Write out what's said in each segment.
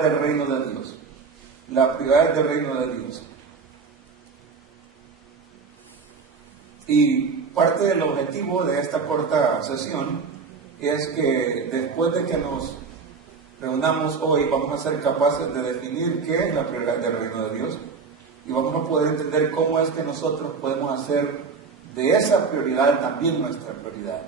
prioridades del reino de Dios. Las prioridades del reino de Dios. Y parte del objetivo de esta corta sesión es que después de que nos reunamos hoy, vamos a ser capaces de definir qué es la prioridad del reino de Dios y vamos a poder entender cómo es que nosotros podemos hacer de esa prioridad también nuestra prioridad.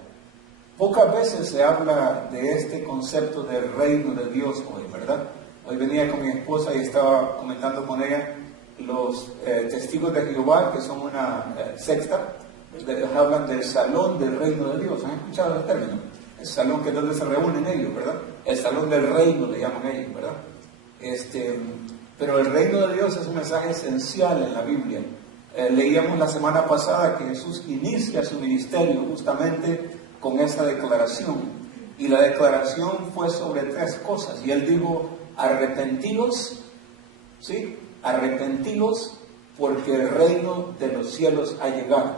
Pocas veces se habla de este concepto del reino de Dios hoy, ¿verdad? Hoy venía con mi esposa y estaba comentando con ella los testigos de Jehová, que son una secta. Ellos hablan del salón del reino de Dios. ¿Han escuchado el término? El salón que es donde se reúnen ellos, ¿verdad? El salón del reino le llaman ellos, ¿verdad? Pero el reino de Dios es un mensaje esencial en la Biblia. Leíamos la semana pasada que Jesús inicia su ministerio justamente con esa declaración. Y la declaración fue sobre 3 cosas. Y él dijo, arrepentidos, ¿sí? Arrepentidos porque el reino de los cielos ha llegado,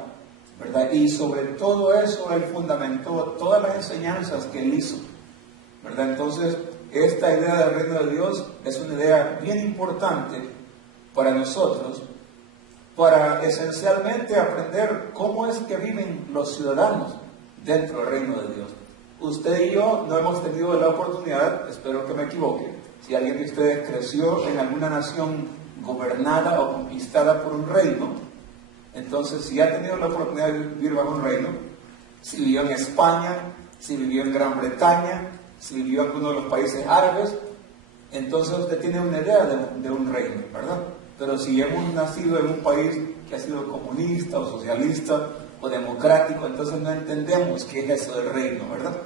¿verdad? Y sobre todo eso él fundamentó todas las enseñanzas que él hizo, ¿verdad? Entonces, esta idea del reino de Dios es una idea bien importante para nosotros, para esencialmente aprender cómo es que viven los ciudadanos dentro del reino de Dios. Usted y yo no hemos tenido la oportunidad, espero que me equivoque, si alguien de ustedes creció en alguna nación gobernada o conquistada por un reino, entonces si ha tenido la oportunidad de vivir bajo un reino, si vivió en España, si vivió en Gran Bretaña, si vivió en alguno de los países árabes, entonces usted tiene una idea de un reino, ¿verdad? Pero si hemos nacido en un país que ha sido comunista o socialista o democrático, entonces no entendemos qué es eso del reino, ¿verdad?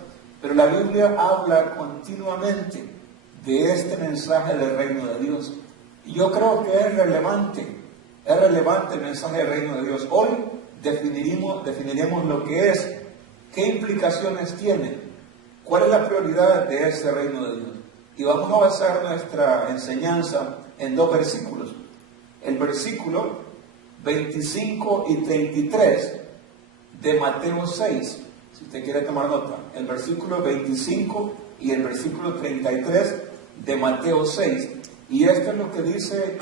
Pero la Biblia habla continuamente de este mensaje del reino de Dios. Y yo creo que es relevante el mensaje del reino de Dios. Hoy definiremos lo que es, qué implicaciones tiene, cuál es la prioridad de ese reino de Dios. Y vamos a basar nuestra enseñanza en 2 versículos. El versículo 25 y 33 de Mateo 6, si usted quiere tomar nota, el versículo 25 y el versículo 33 de Mateo 6, y esto es lo que dice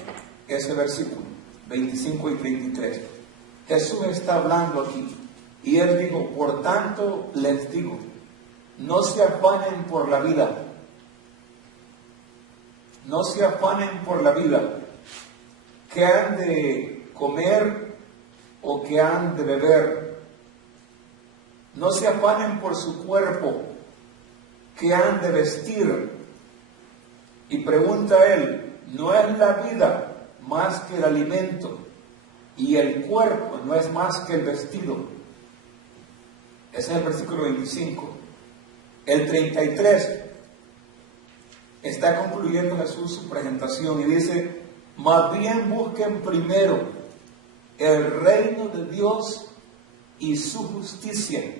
ese versículo 25 y 33. Jesús está hablando aquí y él dijo, por tanto les digo, no se afanen por la vida, no se afanen por la vida, que han de comer o que han de beber. No se afanen por su cuerpo, que han de vestir. Y pregunta él, ¿no es la vida más que el alimento y el cuerpo no es más que el vestido? Ese es el versículo 25. El 33 está concluyendo Jesús su presentación y dice, más bien busquen primero el reino de Dios y su justicia,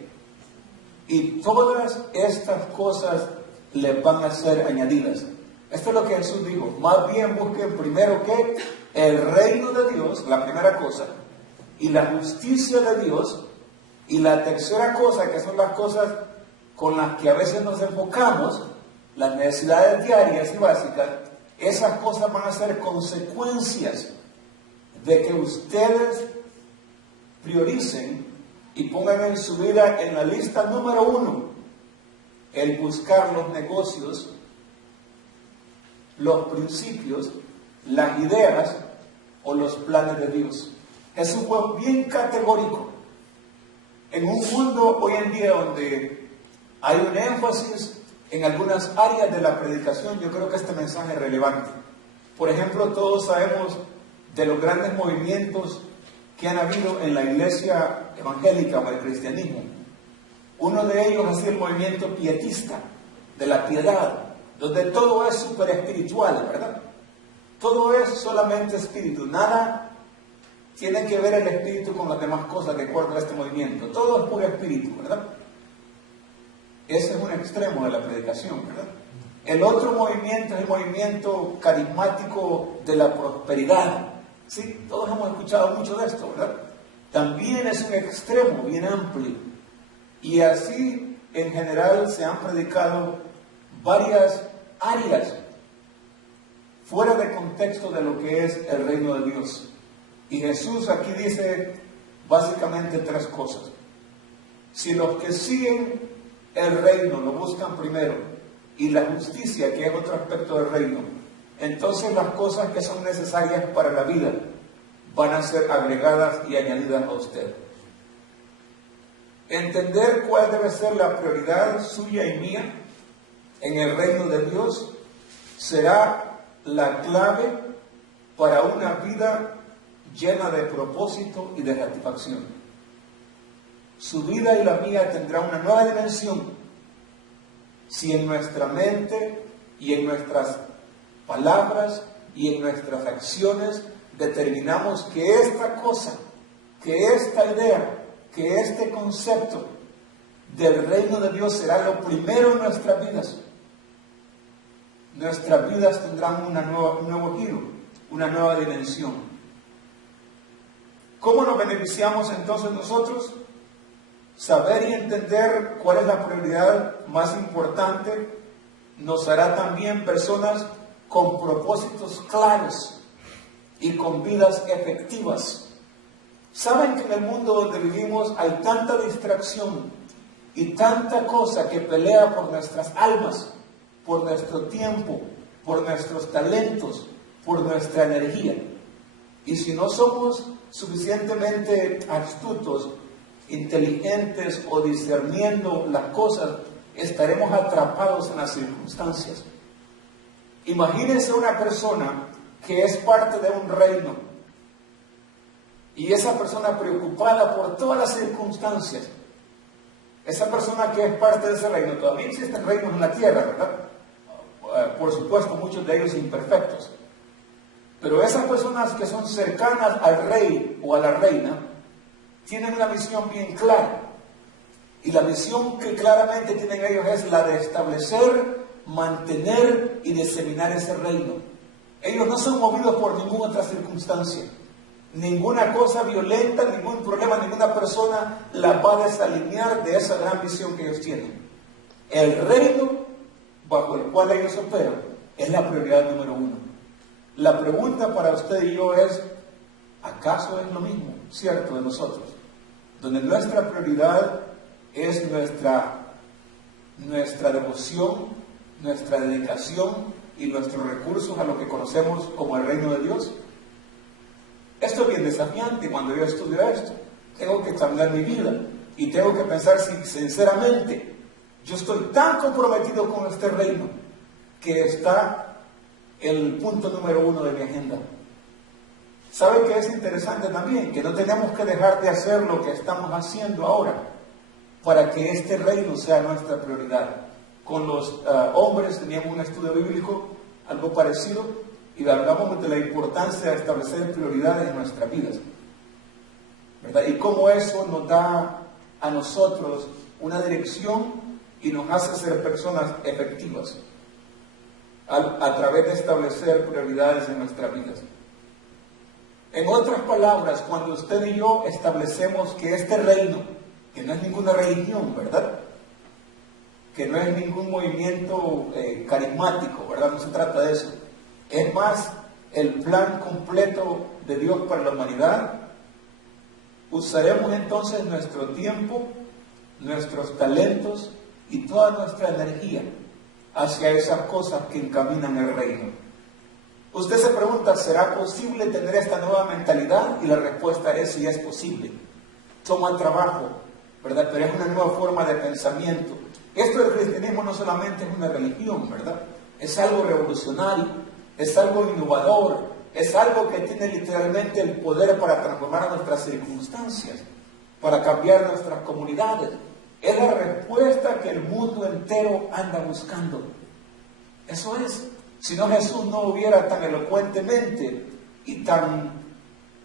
y todas estas cosas les van a ser añadidas. Esto es lo que Jesús dijo, más bien busquen primero que el reino de Dios, la primera cosa, y la justicia de Dios, y la tercera cosa, que son las cosas con las que a veces nos enfocamos, las necesidades diarias y básicas, esas cosas van a ser consecuencias de que ustedes prioricen y pongan en su vida en la lista número 1 el buscar los negocios, los principios, las ideas o los planes de Dios. Jesús fue bien categórico. En un mundo hoy en día donde hay un énfasis en algunas áreas de la predicación, yo creo que este mensaje es relevante. Por ejemplo, todos sabemos de los grandes movimientos que han habido en la iglesia evangélica o el cristianismo. Uno de ellos ha sido el movimiento pietista, de la piedad, donde todo es súper espiritual, ¿verdad? Todo es solamente espíritu, nada tiene que ver el espíritu con las demás cosas que acuerdan a este movimiento. Todo es puro espíritu, ¿verdad? Ese es un extremo de la predicación, ¿verdad? El otro movimiento es el movimiento carismático de la prosperidad. Sí, todos hemos escuchado mucho de esto, ¿verdad? También es un extremo bien amplio. Y así, en general, se han predicado varias áreas fuera de contexto de lo que es el reino de Dios. Y Jesús aquí dice básicamente tres cosas. Si los que siguen el reino lo buscan primero, y la justicia, que es otro aspecto del reino, entonces las cosas que son necesarias para la vida van a ser agregadas y añadidas a usted. Entender cuál debe ser la prioridad suya y mía en el reino de Dios será la clave para una vida llena de propósito y de satisfacción. Su vida y la mía tendrá una nueva dimensión si en nuestra mente y en nuestras palabras y en nuestras acciones determinamos que esta cosa, que esta idea, que este concepto del reino de Dios será lo primero en nuestras vidas. Nuestras vidas tendrán un nuevo giro, una nueva dimensión. ¿Cómo nos beneficiamos entonces nosotros? Saber y entender cuál es la prioridad más importante nos hará también personas con propósitos claros y con vidas efectivas. Saben que en el mundo donde vivimos hay tanta distracción y tanta cosa que pelea por nuestras almas, por nuestro tiempo, por nuestros talentos, por nuestra energía. Y si no somos suficientemente astutos, inteligentes o discerniendo las cosas, estaremos atrapados en las circunstancias. Imagínense una persona que es parte de un reino y esa persona preocupada por todas las circunstancias. Esa persona que es parte de ese reino, todavía existen reinos en la tierra, ¿verdad? Por supuesto, muchos de ellos imperfectos. Pero esas personas que son cercanas al rey o a la reina tienen una misión bien clara. Y la misión que claramente tienen ellos es la de establecer, mantener y diseminar ese reino. Ellos no son movidos por ninguna otra circunstancia. Ninguna cosa violenta, ningún problema, ninguna persona la va a desalinear de esa gran visión que ellos tienen. El reino bajo el cual ellos operan es la prioridad número uno. La pregunta para usted y yo es, ¿acaso es lo mismo, cierto, de nosotros? Donde nuestra prioridad es nuestra devoción, nuestra dedicación y nuestros recursos a lo que conocemos como el reino de Dios. Esto es bien desafiante cuando yo estudio esto. Tengo que examinar mi vida y tengo que pensar si sinceramente yo estoy tan comprometido con este reino que está el punto número uno de mi agenda. ¿Saben qué es interesante también? Que no tenemos que dejar de hacer lo que estamos haciendo ahora para que este reino sea nuestra prioridad. Con los hombres teníamos un estudio bíblico, algo parecido, y hablamos de la importancia de establecer prioridades en nuestras vidas, ¿verdad? Y cómo eso nos da a nosotros una dirección y nos hace ser personas efectivas a través de establecer prioridades en nuestras vidas. En otras palabras, cuando usted y yo establecemos que este reino, que no es ninguna religión, ¿verdad?, que no es ningún movimiento carismático, ¿verdad?, no se trata de eso, es más el plan completo de Dios para la humanidad, usaremos entonces nuestro tiempo, nuestros talentos y toda nuestra energía hacia esas cosas que encaminan el reino. Usted se pregunta, ¿será posible tener esta nueva mentalidad? Y la respuesta es sí, es posible. Toma trabajo, ¿verdad? Pero es una nueva forma de pensamiento. Esto del cristianismo no solamente es una religión, ¿verdad? Es algo revolucionario, es algo innovador, es algo que tiene literalmente el poder para transformar nuestras circunstancias, para cambiar nuestras comunidades. Es la respuesta que el mundo entero anda buscando. Eso es. Si no, Jesús no hubiera tan elocuentemente y tan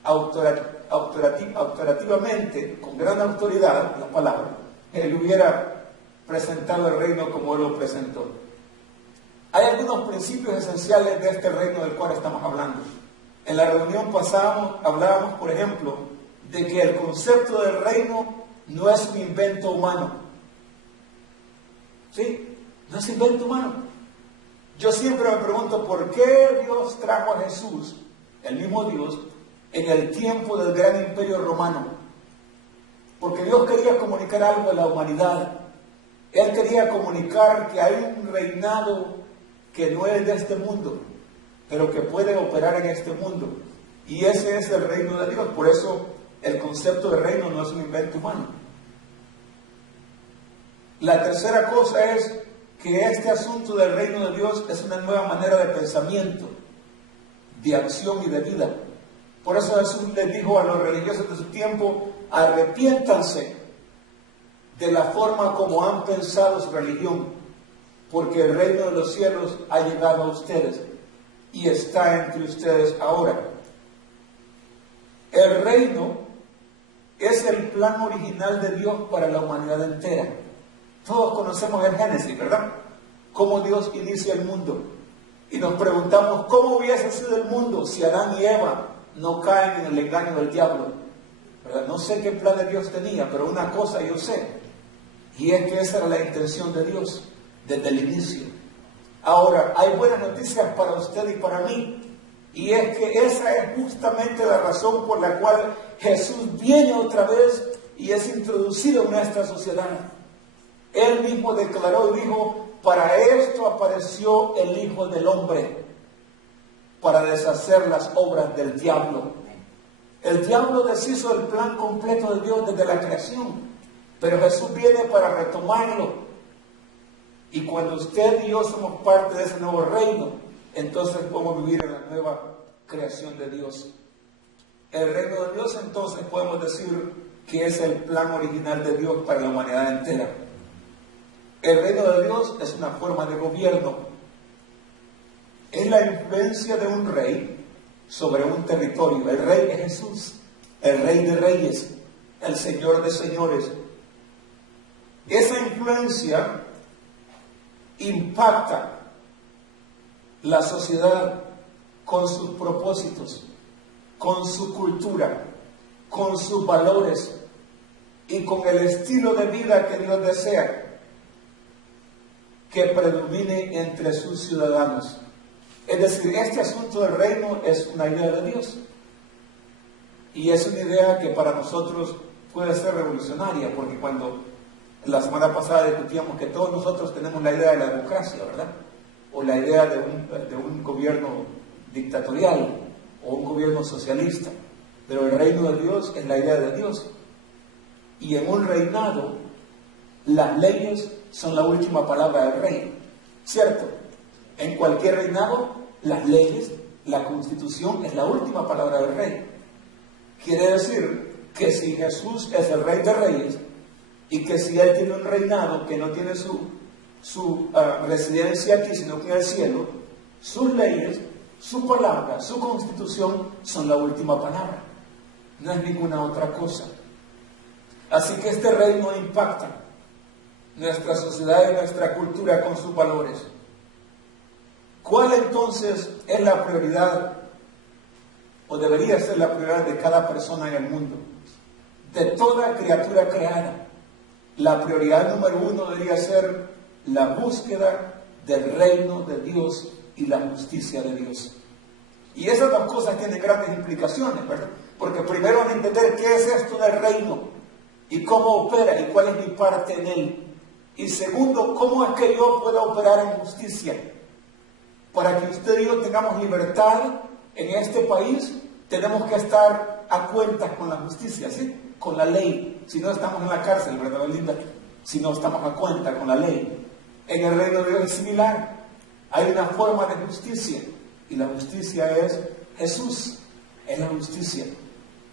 autorativamente, con gran autoridad, la palabra, él hubiera presentado el reino como él lo presentó. Hay algunos principios esenciales de este reino del cual estamos hablando. En la reunión pasada hablábamos, por ejemplo, de que el concepto del reino no es un invento humano. ¿Sí? No es invento humano. Yo siempre me pregunto por qué Dios trajo a Jesús, el mismo Dios, en el tiempo del gran imperio romano. Porque Dios quería comunicar algo a la humanidad. Él quería comunicar que hay un reinado que no es de este mundo, pero que puede operar en este mundo. Y ese es el reino de Dios. Por eso el concepto de reino no es un invento humano. La tercera cosa es que este asunto del reino de Dios es una nueva manera de pensamiento, de acción y de vida. Por eso Jesús les dijo a los religiosos de su tiempo: arrepiéntanse de la forma como han pensado su religión, porque el reino de los cielos ha llegado a ustedes y está entre ustedes ahora. El reino es el plan original de Dios para la humanidad entera. Todos conocemos el Génesis, ¿verdad? Cómo Dios inicia el mundo. Y nos preguntamos cómo hubiese sido el mundo si Adán y Eva no caen en el engaño del diablo, ¿verdad? No sé qué plan de Dios tenía, pero una cosa yo sé, y es que esa era la intención de Dios desde el inicio. Ahora, hay buenas noticias para usted y para mí, y es que esa es justamente la razón por la cual Jesús viene otra vez y es introducido en nuestra sociedad. Él mismo declaró y dijo: para esto apareció el Hijo del Hombre, para deshacer las obras del diablo. El diablo deshizo el plan completo de Dios desde la creación, pero Jesús viene para retomarlo. Y cuando usted y yo somos parte de ese nuevo reino, entonces podemos vivir en la nueva creación de Dios. El reino de Dios, entonces, podemos decir que es el plan original de Dios para la humanidad entera. El reino de Dios es una forma de gobierno. Es la influencia de un rey sobre un territorio. El rey es Jesús, el rey de reyes, el señor de señores. Esa influencia impacta la sociedad con sus propósitos, con su cultura, con sus valores y con el estilo de vida que Dios desea que predomine entre sus ciudadanos. Es decir, este asunto del reino es una idea de Dios. Y es una idea que para nosotros puede ser revolucionaria, porque cuando la semana pasada discutíamos que todos nosotros tenemos la idea de la democracia, ¿verdad? O la idea de un gobierno dictatorial o un gobierno socialista. Pero el reino de Dios es la idea de Dios. Y en un reinado, las leyes son la última palabra del rey, ¿cierto? En cualquier reinado, las leyes, la constitución es la última palabra del rey. Quiere decir que si Jesús es el rey de reyes y que si Él tiene un reinado que no tiene su residencia aquí, sino que en el cielo, sus leyes, su palabra, su constitución son la última palabra. No es ninguna otra cosa. Así que este reino impacta nuestra sociedad y nuestra cultura con sus valores. ¿Cuál entonces es la prioridad, o debería ser la prioridad de cada persona en el mundo? De toda criatura creada, la prioridad número uno debería ser la búsqueda del reino de Dios y la justicia de Dios. Y esas dos cosas tienen grandes implicaciones, ¿verdad? Porque primero es entender qué es esto del reino y cómo opera y cuál es mi parte en él. Y segundo, cómo es que yo puedo operar en justicia. Para que usted y yo tengamos libertad en este país, tenemos que estar a cuentas con la justicia, ¿sí? Con la ley. Si no, estamos en la cárcel, ¿verdad, Belinda? Si no estamos a cuenta con la ley. En el reino de Dios es similar. Hay una forma de justicia. Y la justicia es Jesús. Es la justicia.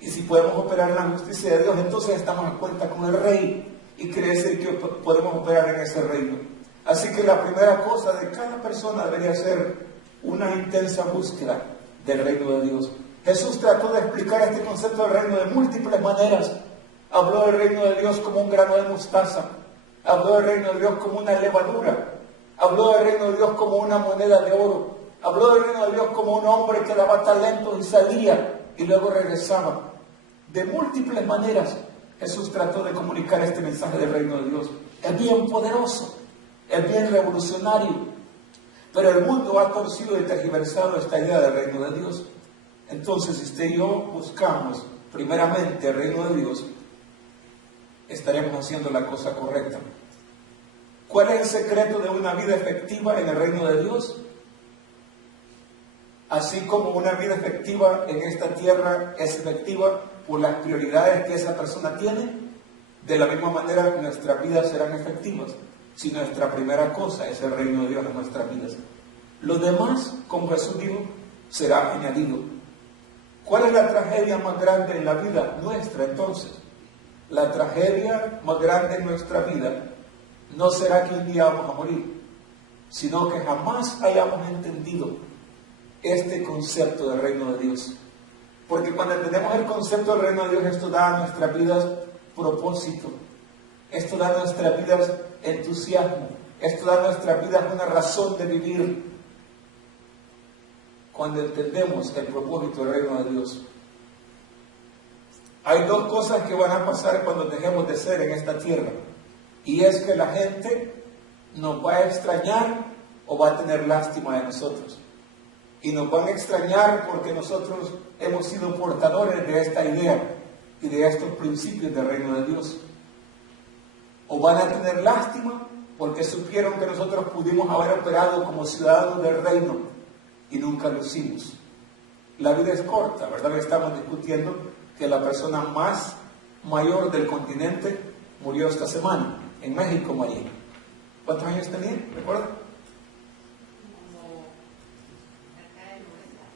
Y si podemos operar en la justicia de Dios, entonces estamos a cuenta con el rey. Y quiere decir que podemos operar en ese reino. Así que la primera cosa de cada persona debería ser una intensa búsqueda del reino de Dios. Jesús trató de explicar este concepto del reino de múltiples maneras. Habló del reino de Dios como un grano de mostaza. Habló del reino de Dios como una levadura. Habló del reino de Dios como una moneda de oro. Habló del reino de Dios como un hombre que daba talentos y salía y luego regresaba. De múltiples maneras Jesús trató de comunicar este mensaje del reino de Dios. Es bien poderoso, es bien revolucionario. Pero el mundo ha torcido y tergiversado esta idea del reino de Dios. Entonces, si usted y yo buscamos primeramente el reino de Dios, estaremos haciendo la cosa correcta. ¿Cuál es el secreto de una vida efectiva en el reino de Dios? Así como una vida efectiva en esta tierra es efectiva por las prioridades que esa persona tiene, de la misma manera nuestras vidas serán efectivas si nuestra primera cosa es el reino de Dios en nuestras vidas. Lo demás, como Jesús dijo, será añadido. ¿Cuál es la tragedia más grande en la vida nuestra entonces? La tragedia más grande en nuestra vida no será que un día vamos a morir, sino que jamás hayamos entendido este concepto del reino de Dios. Porque cuando entendemos el concepto del reino de Dios, esto da a nuestras vidas propósito, esto da a nuestras vidas entusiasmo, esto da a nuestras vidas una razón de vivir. Cuando entendemos el propósito del reino de Dios, hay dos cosas que van a pasar cuando dejemos de ser en esta tierra, y es que la gente nos va a extrañar o va a tener lástima de nosotros. Y nos van a extrañar porque nosotros hemos sido portadores de esta idea y de estos principios del reino de Dios. O van a tener lástima porque supieron que nosotros pudimos haber operado como ciudadanos del reino y nunca lo hicimos. La vida es corta, ¿verdad? Estamos discutiendo que la persona más mayor del continente murió esta semana, en México, María. ¿Cuántos años tenía? ¿Recuerda?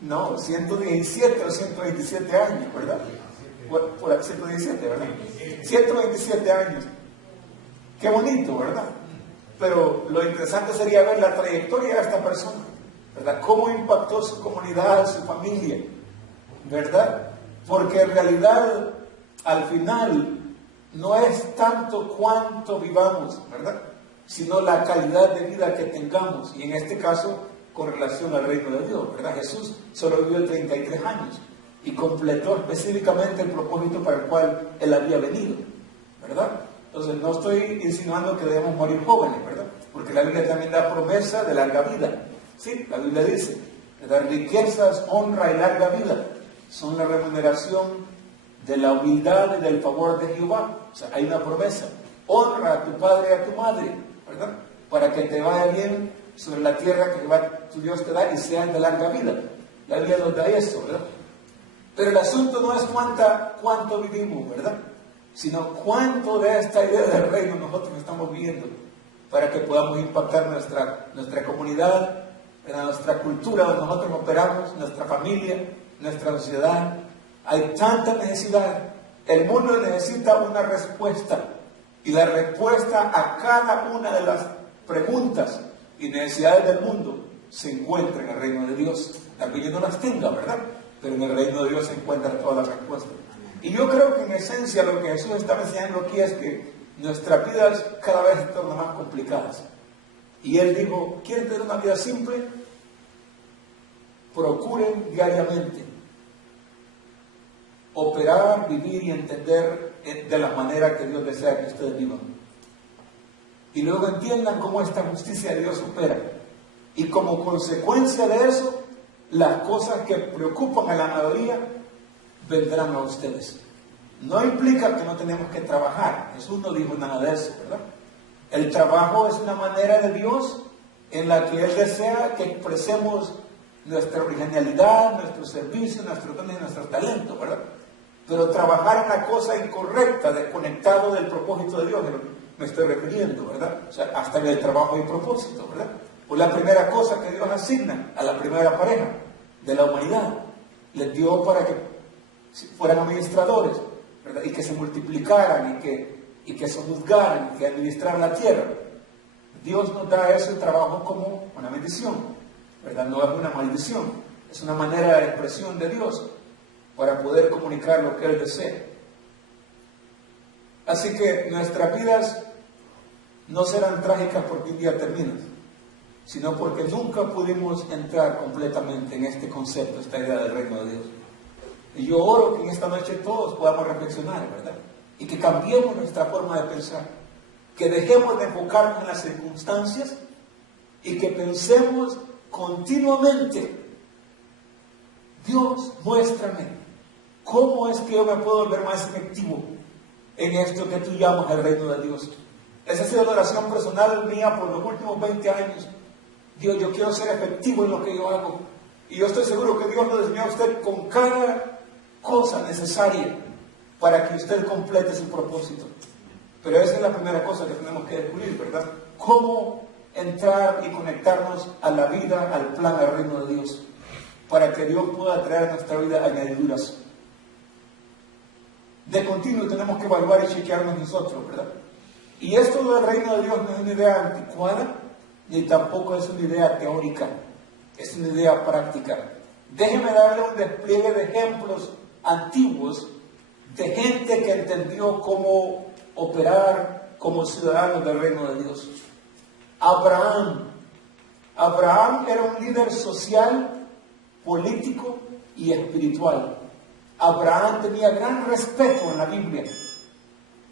No, 117 o 127 años, ¿verdad? Por 117, ¿verdad? 127 años. Qué bonito, ¿verdad? Pero lo interesante sería ver la trayectoria de esta persona, ¿verdad? Cómo impactó su comunidad, su familia, ¿verdad? Porque en realidad, al final, no es tanto cuánto vivamos, ¿verdad? Sino la calidad de vida que tengamos. Y en este caso, con relación al reino de Dios, ¿verdad? Jesús solo vivió 33 años y completó específicamente el propósito para el cual Él había venido, ¿verdad? Entonces, no estoy insinuando que debemos morir jóvenes, ¿verdad? Porque la Biblia también da promesa de larga vida. Sí, la Biblia dice, las riquezas, honra y larga vida son la remuneración de la humildad y del favor de Jehová. O sea, hay una promesa. Honra a tu padre y a tu madre, ¿verdad? Para que te vaya bien sobre la tierra que tu Dios te da y sean de larga vida. La Biblia nos da eso, ¿verdad? Pero el asunto no es cuánto vivimos, ¿verdad? Sino cuánto de esta idea del reino nosotros estamos viviendo para que podamos impactar nuestra comunidad, nuestra cultura donde nosotros operamos, nuestra familia, nuestra sociedad. Hay tanta necesidad. El mundo necesita una respuesta, y la respuesta a cada una de las preguntas y necesidades del mundo se encuentra en el reino de Dios. Tal vez yo no las tenga, ¿verdad? Pero en el reino de Dios se encuentran todas las respuestas. Y yo creo que en esencia lo que Jesús está enseñando aquí es que nuestras vidas cada vez se tornan más complicadas. Y Él dijo, ¿quieren tener una vida simple? Procuren diariamente operar, vivir y entender de la manera que Dios desea que ustedes vivan. Y luego entiendan cómo esta justicia de Dios opera. Y como consecuencia de eso, las cosas que preocupan a la mayoría vendrán a ustedes. No implica que no tenemos que trabajar. Jesús no dijo nada de eso, ¿verdad? El trabajo es una manera de Dios en la que Él desea que expresemos nuestra originalidad, nuestro servicio, nuestros dones y nuestros talentos, ¿verdad? Pero trabajar en la cosa incorrecta, desconectado del propósito de Dios, me estoy refiriendo, ¿verdad? O sea, hasta en el trabajo hay propósito, ¿verdad? Pues la primera cosa que Dios asigna a la primera pareja de la humanidad, les dio para que fueran administradores, ¿verdad? Y que se multiplicaran y que sojuzgaran, y que administraran la tierra. Dios nos da ese trabajo como una bendición, ¿verdad? No es una maldición, es una manera de expresión de Dios para poder comunicar lo que Él desea. Así que nuestras vidas no serán trágicas porque un día terminan, sino porque nunca pudimos entrar completamente en este concepto, esta idea del reino de Dios. Y yo oro que en esta noche todos podamos reflexionar, ¿verdad? Y que cambiemos nuestra forma de pensar, que dejemos de enfocarnos en las circunstancias y que pensemos continuamente: Dios, muéstrame cómo es que yo me puedo volver más efectivo en esto que tú llamas el reino de Dios. Esa ha sido la oración personal mía por los últimos 20 años. Dios, yo quiero ser efectivo en lo que yo hago. Y yo estoy seguro que Dios lo diseñó a usted con cada cosa necesaria para que usted complete su propósito. Pero esa es la primera cosa que tenemos que descubrir, ¿verdad? Cómo entrar y conectarnos a la vida, al plan, al reino de Dios, para que Dios pueda traer a nuestra vida añadiduras. De continuo tenemos que evaluar y chequearnos nosotros, ¿verdad? Y esto del reino de Dios no es una idea anticuada, ni tampoco es una idea teórica, es una idea práctica. Déjeme darle un despliegue de ejemplos antiguos de gente que entendió cómo operar como ciudadanos del reino de Dios. Abraham era un líder social, político y espiritual. Abraham tenía gran respeto en la Biblia.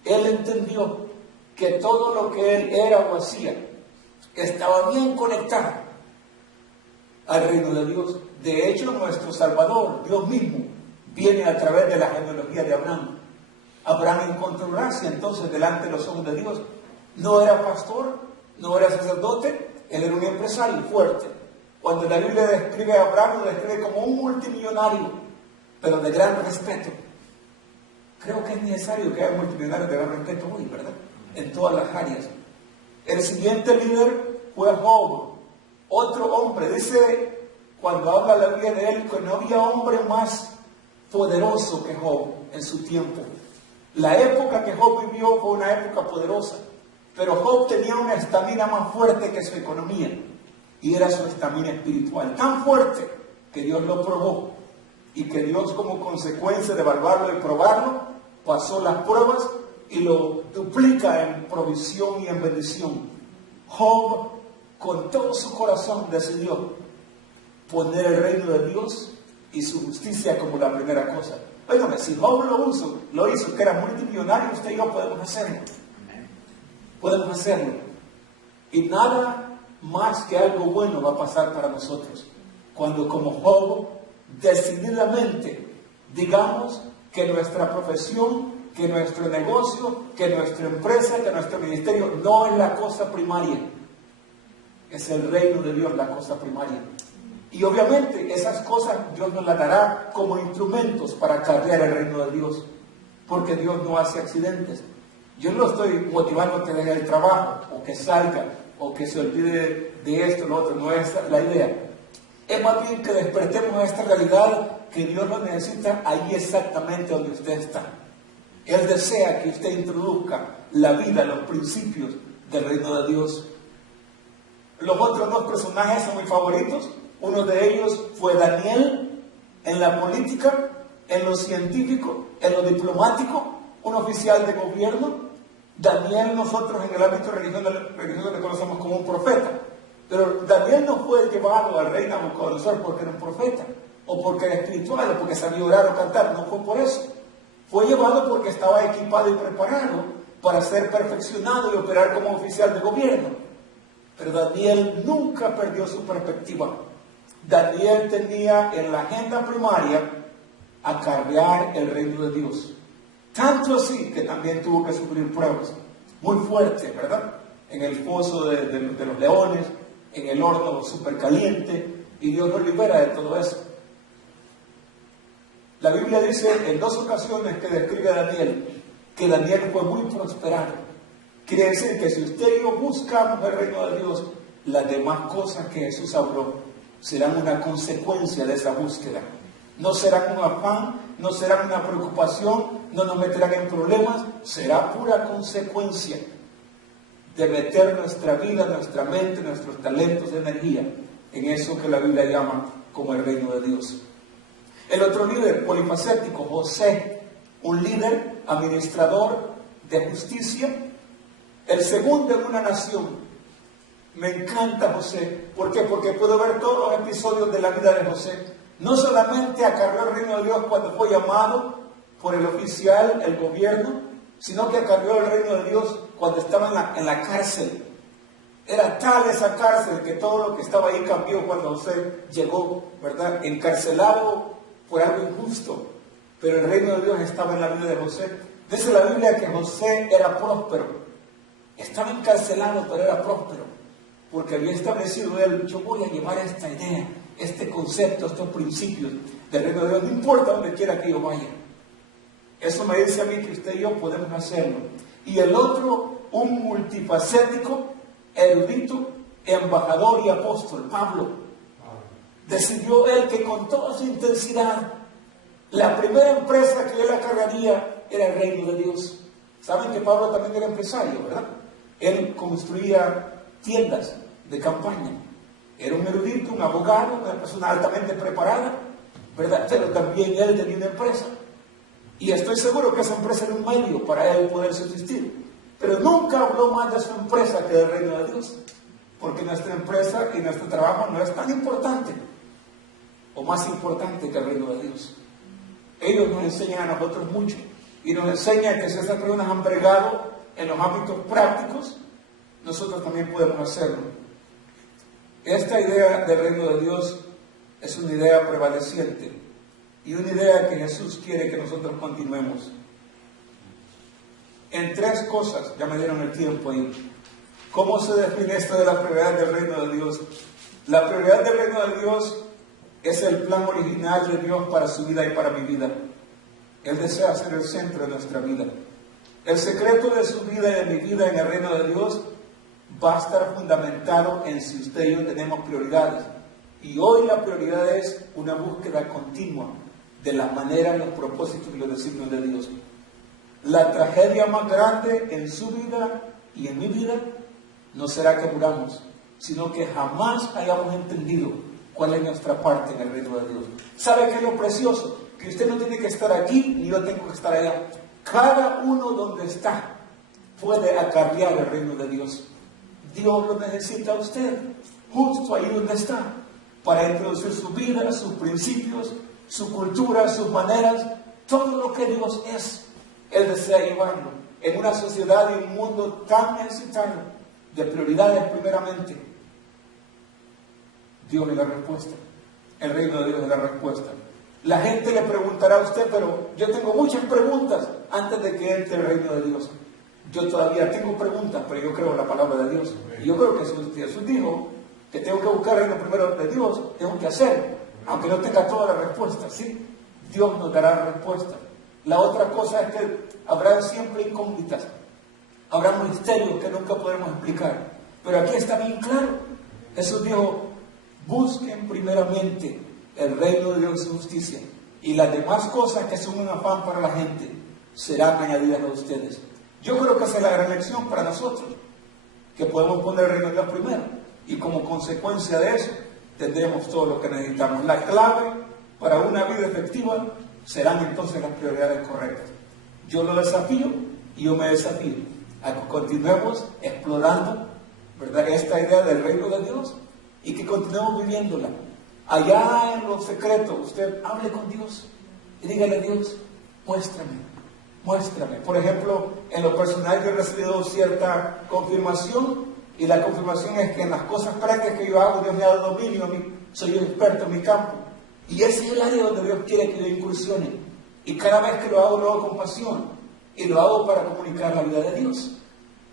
Él entendió que todo lo que él era o hacía estaba bien conectado al reino de Dios. De hecho, nuestro Salvador, Dios mismo, viene a través de la genealogía de Abraham. Abraham encontró gracia entonces delante de los ojos de Dios. No era pastor, no era sacerdote, él era un empresario fuerte. Cuando la Biblia describe a Abraham, lo describe como un multimillonario, pero de gran respeto. Creo que es necesario que haya multimillonarios de gran respeto hoy, ¿verdad? En todas las áreas. El siguiente líder fue Job, otro hombre. Dice, cuando habla la Biblia de él, que no había hombre más poderoso que Job en su tiempo. La época que Job vivió fue una época poderosa, pero Job tenía una estamina más fuerte que su economía, y era su estamina espiritual, tan fuerte que Dios lo probó, y que Dios, como consecuencia de evaluarlo y probarlo, pasó las pruebas y lo duplica en provisión y en bendición. Job, con todo su corazón, decidió poner el reino de Dios y su justicia como la primera cosa. Óigame, si Job lo hizo, que era multimillonario, usted y yo podemos hacerlo. Podemos hacerlo. Y nada más que algo bueno va a pasar para nosotros cuando, como Job, decididamente digamos que nuestra profesión, que nuestro negocio, que nuestra empresa, que nuestro ministerio no es la cosa primaria. Es el reino de Dios la cosa primaria. Y obviamente esas cosas Dios nos las dará como instrumentos para cargar el reino de Dios, porque Dios no hace accidentes. Yo no estoy motivando a que deje el trabajo, o que salga, o que se olvide de esto o lo otro. No es la idea. Es más bien que despertemos a esta realidad, que Dios lo necesita ahí exactamente donde usted está. Él desea que usted introduzca la vida, los principios del reino de Dios. Los otros dos personajes son mis favoritos. Uno de ellos fue Daniel, en la política, en lo científico, en lo diplomático, un oficial de gobierno. Daniel, nosotros en el ámbito religioso le conocemos como un profeta. Pero Daniel no fue llevado al rey Nabucodonosor porque era un profeta, o porque era espiritual, o porque sabía orar o cantar. No fue por eso. Fue llevado porque estaba equipado y preparado para ser perfeccionado y operar como oficial de gobierno. Pero Daniel nunca perdió su perspectiva. Daniel tenía en la agenda primaria acarrear el reino de Dios. Tanto así que también tuvo que sufrir pruebas muy fuertes, ¿verdad? En el foso de los leones, en el horno súper caliente, y Dios lo libera de todo eso. La Biblia dice en dos ocasiones que describe a Daniel, que Daniel fue muy prosperado. Quiere decir que si usted y yo buscamos el reino de Dios, las demás cosas que Jesús habló serán una consecuencia de esa búsqueda. No serán un afán, no serán una preocupación, no nos meterán en problemas, será pura consecuencia de meter nuestra vida, nuestra mente, nuestros talentos de energía en eso que la Biblia llama como el reino de Dios. El otro líder polifacético, José, un líder administrador de justicia, el segundo en una nación. Me encanta José. ¿Por qué? Porque puedo ver todos los episodios de la vida de José. No solamente acarreó el reino de Dios cuando fue llamado por el oficial, el gobierno, sino que acarreó el reino de Dios cuando estaba en la cárcel. Era tal esa cárcel que todo lo que estaba ahí cambió cuando José llegó, ¿verdad? Encarcelado por algo injusto. Pero el reino de Dios estaba en la vida de José. Dice la Biblia que José era próspero. Estaba encarcelado, pero era próspero. Porque había establecido él, yo voy a llevar esta idea, este concepto, estos principios del reino de Dios, no importa donde quiera que yo vaya. Eso me dice a mí que usted y yo podemos hacerlo. Y el otro, un multifacético, erudito, embajador y apóstol, Pablo. Decidió él que con toda su intensidad, la primera empresa que él acarrearía era el reino de Dios. Saben que Pablo también era empresario, ¿verdad? Él construía tiendas de campaña. Era un erudito, un abogado, una persona altamente preparada, ¿verdad? Pero también él tenía una empresa. Y estoy seguro que esa empresa era un medio para él poder subsistir. Pero nunca habló más de su empresa que del reino de Dios. Porque nuestra empresa y nuestro trabajo no es tan importante o más importante que el reino de Dios. Ellos nos enseñan a nosotros mucho. Y nos enseñan que si esas personas han bregado en los ámbitos prácticos, nosotros también podemos hacerlo. Esta idea del reino de Dios es una idea prevaleciente y una idea que Jesús quiere que nosotros continuemos. En tres cosas, ya me dieron el tiempo ahí. ¿Cómo se define esto de la prioridad del reino de Dios? La prioridad del reino de Dios es el plan original de Dios para su vida y para mi vida. Él desea ser el centro de nuestra vida. El secreto de su vida y de mi vida en el reino de Dios va a estar fundamentado en si usted y yo tenemos prioridades. Y hoy la prioridad es una búsqueda continua de la manera, los propósitos y los designios de Dios. La tragedia más grande en su vida y en mi vida no será que muramos, sino que jamás hayamos entendido cuál es nuestra parte en el reino de Dios. ¿Sabe qué es lo precioso? Que usted no tiene que estar aquí, ni yo tengo que estar allá. Cada uno donde está puede acarrear el reino de Dios. Dios lo necesita a usted, justo ahí donde está, para introducir su vida, sus principios, su cultura, sus maneras, todo lo que Dios es. Él desea llevarlo en una sociedad y un mundo tan necesitado de prioridades primeramente. Dios es la respuesta. El reino de Dios es la respuesta. La gente le preguntará a usted, pero yo tengo muchas preguntas antes de que entre el reino de Dios. Yo todavía tengo preguntas, pero yo creo en la palabra de Dios. Y yo creo que Jesús dijo que tengo que buscar el reino primero de Dios, tengo que hacer, aunque no tenga todas las respuestas, ¿sí? Dios nos dará la respuesta. La otra cosa es que habrá siempre incógnitas, habrá misterios que nunca podremos explicar. Pero aquí está bien claro. Jesús dijo, busquen primeramente el reino de Dios y su justicia, y las demás cosas que son un afán para la gente serán añadidas a ustedes. Yo creo que esa es la gran lección para nosotros, que podemos poner el reino de Dios primero, y como consecuencia de eso tendremos todo lo que necesitamos. La clave para una vida efectiva serán entonces las prioridades correctas. Yo lo desafío y yo me desafío a que continuemos explorando, ¿verdad?, esta idea del reino de Dios y que continuemos viviéndola. Allá en lo secreto, usted hable con Dios y dígale a Dios, muéstrame. Por ejemplo, en lo personal yo he recibido cierta confirmación, y la confirmación es que en las cosas prácticas que yo hago, Dios me ha dado dominio a mí, soy un experto en mi campo. Y ese es el área donde Dios quiere que yo incursione. Y cada vez que lo hago con pasión, y lo hago para comunicar la vida de Dios.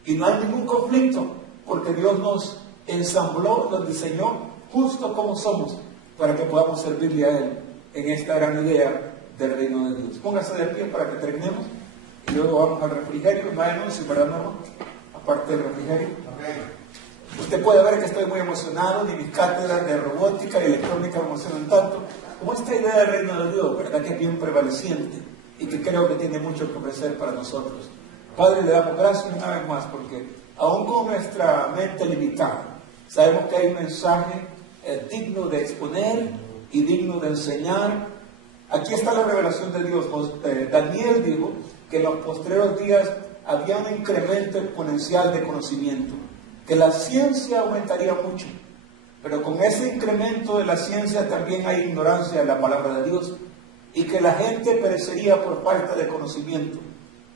Y no hay ningún conflicto, porque Dios nos ensambló, nos diseñó justo como somos, para que podamos servirle a Él en esta gran idea del reino de Dios. Póngase de pie para que terminemos y luego vamos al refrigerio. No hay anuncio, ¿verdad, no? Aparte del refrigerio. Usted puede ver que estoy muy emocionado, ni mis cátedras de robótica y electrónica me emocionan tanto como esta idea del reino de Dios, ¿verdad?, que es bien prevaleciente y que creo que tiene mucho que ofrecer para nosotros. Padre, le damos gracias una vez más porque aún con nuestra mente limitada, sabemos que hay un mensaje digno de exponer y digno de enseñar. Aquí está la revelación de Dios. Daniel dijo que en los postreros días había un incremento exponencial de conocimiento, que la ciencia aumentaría mucho, pero con ese incremento de la ciencia también hay ignorancia de la palabra de Dios, y que la gente perecería por falta de conocimiento.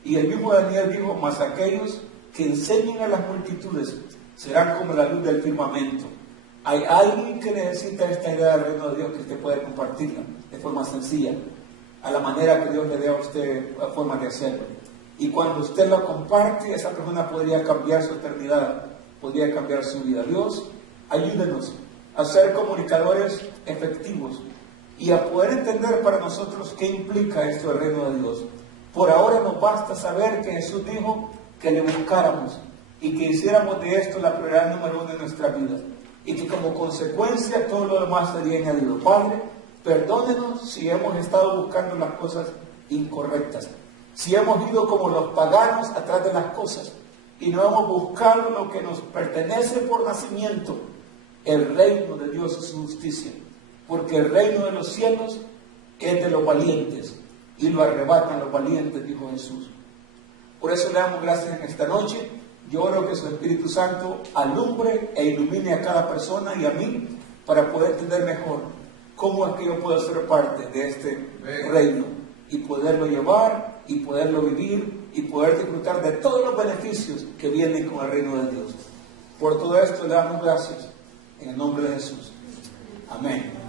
Y el mismo Daniel dijo, mas aquellos que enseñen a las multitudes serán como la luz del firmamento. Hay alguien que necesita esta idea del reino de Dios, que usted puede compartirla de forma sencilla, a la manera que Dios le dé a usted la forma de hacerlo. Y cuando usted lo comparte, esa persona podría cambiar su eternidad, podría cambiar su vida. Dios, ayúdenos a ser comunicadores efectivos y a poder entender para nosotros qué implica esto del reino de Dios. Por ahora nos basta saber que Jesús dijo que le buscáramos y que hiciéramos de esto la prioridad número 1 de nuestra vida, y que como consecuencia todo lo demás sería añadido. Padre, perdónenos si hemos estado buscando las cosas incorrectas, si hemos ido como los paganos atrás de las cosas y no hemos buscado lo que nos pertenece por nacimiento, el reino de Dios y su justicia, porque el reino de los cielos es de los valientes y lo arrebatan los valientes, dijo Jesús. Por eso le damos gracias en esta noche. Yo oro que su Espíritu Santo alumbre e ilumine a cada persona y a mí para poder entender mejor cómo es que yo puedo ser parte de este reino y poderlo llevar y poderlo vivir y poder disfrutar de todos los beneficios que vienen con el reino de Dios. Por todo esto le damos gracias en el nombre de Jesús. Amén.